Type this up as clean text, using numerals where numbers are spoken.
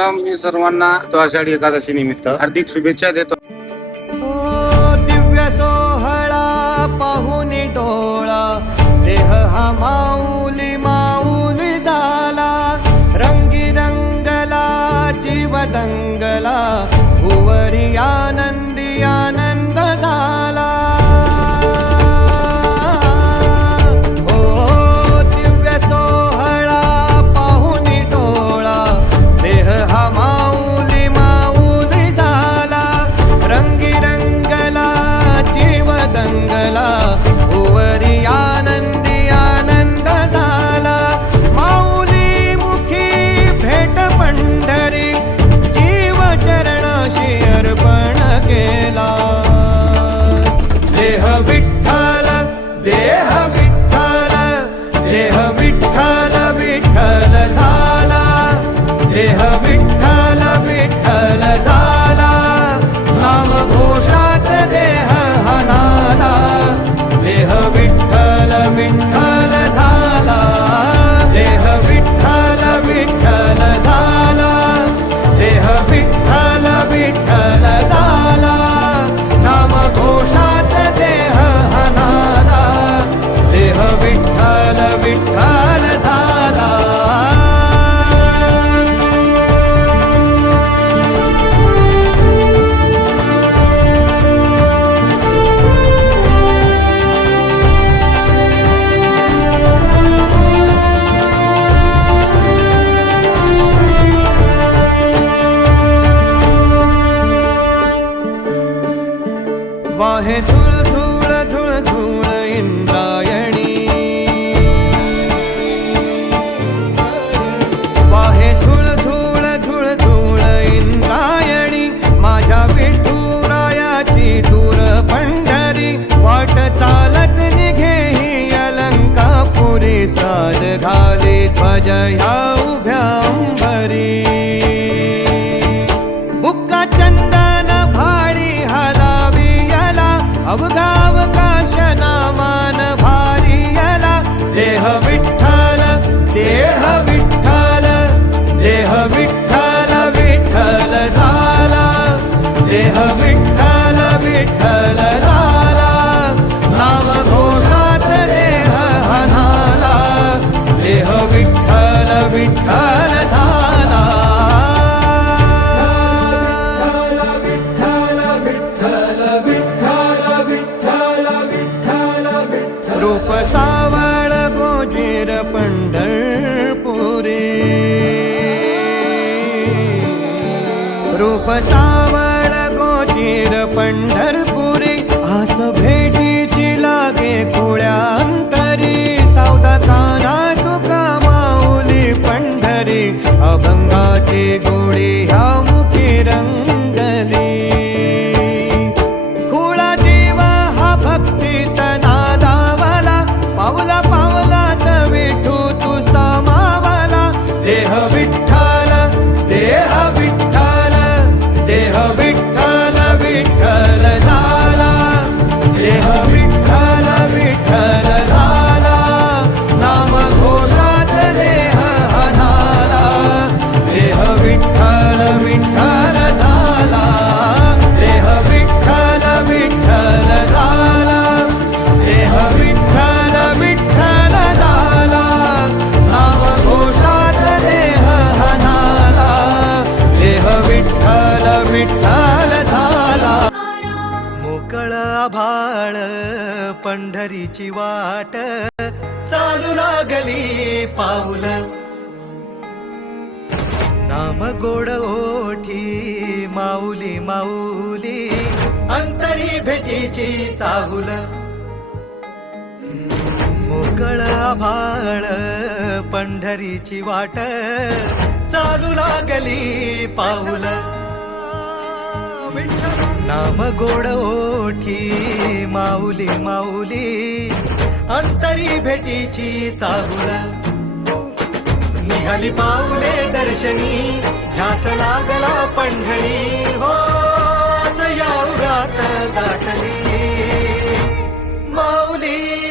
सर्वप्रथम मी सर्वांना आषाढी एकादशी निमित्त हार्दिक शुभेच्छा देतो. दिव्य सोहळा पाहुनी डोळा देह हा माऊली माऊली झाला. रंगी रंगला जीव दंगला भुवरी आनंदी आनंद झाला. वाहे धूळ धूळ धूळ धूळ इंद्रायणी. वाहे धूळ धूळ धूळ धूळ इंद्रायणी. माझ्या विठुरायाची दूर पंढरी वाट चालत निघे ही अलंकापुरी. साद घाले ध्वज ह्या उभ्या अंबरी. बुक्का चंदन भाडी अवगाव काश नामान भारियला. देह विठ्ठल देह विठ्ठल देह विठ्ठल विठ्ठल झाला. देह विठ्ठल विठ्ठल झाला. नाम घोषात देह हनाला. देह विठ्ठल विठ्ठल झाला. रूप सावळ गोजीर पंढरपुरी. रूप सावळ गोजीर पंढरपुरी. आस भेटीची लागे खुळ्या अंतरी. सावधा काना तुका माऊली पंढरी. अभंगाची गोडी ह्या मुखी रंगली. खुळा जीव हा भक्तीचा पावला पावलात विठू तू सामावला. देह विठ्ठल देह विठ्ठल देह विठ्ठल विठ्ठल झाला. देह विठ्ठल विठ्ठल झाला. नाम घोषात देह हनाला. देह विठ्ठल विठ्ठल झाला. देह विठ्ठल विठ्ठल झाला. देह विठ्ठल विठ्ठल झाला. नाम घोषात देह हनाला. देह विठ्ठल विठ्ठल झाला. मोकळ आभाळ पंढरीची वाट चालू लागली पाऊल. नाम गोड ओठी माऊली माऊली. अंतरी भेटीची चाहुल. मोकळ आभाळ पंढरीची वाट चालू लागली पाऊल. नाम गोड ओठी माऊली माऊली. अंतरी भेटीची चाहुल. निघाली पाऊले दर्शनी ध्यास लागला पंढरी. हो असं या उरात दाटली माऊली.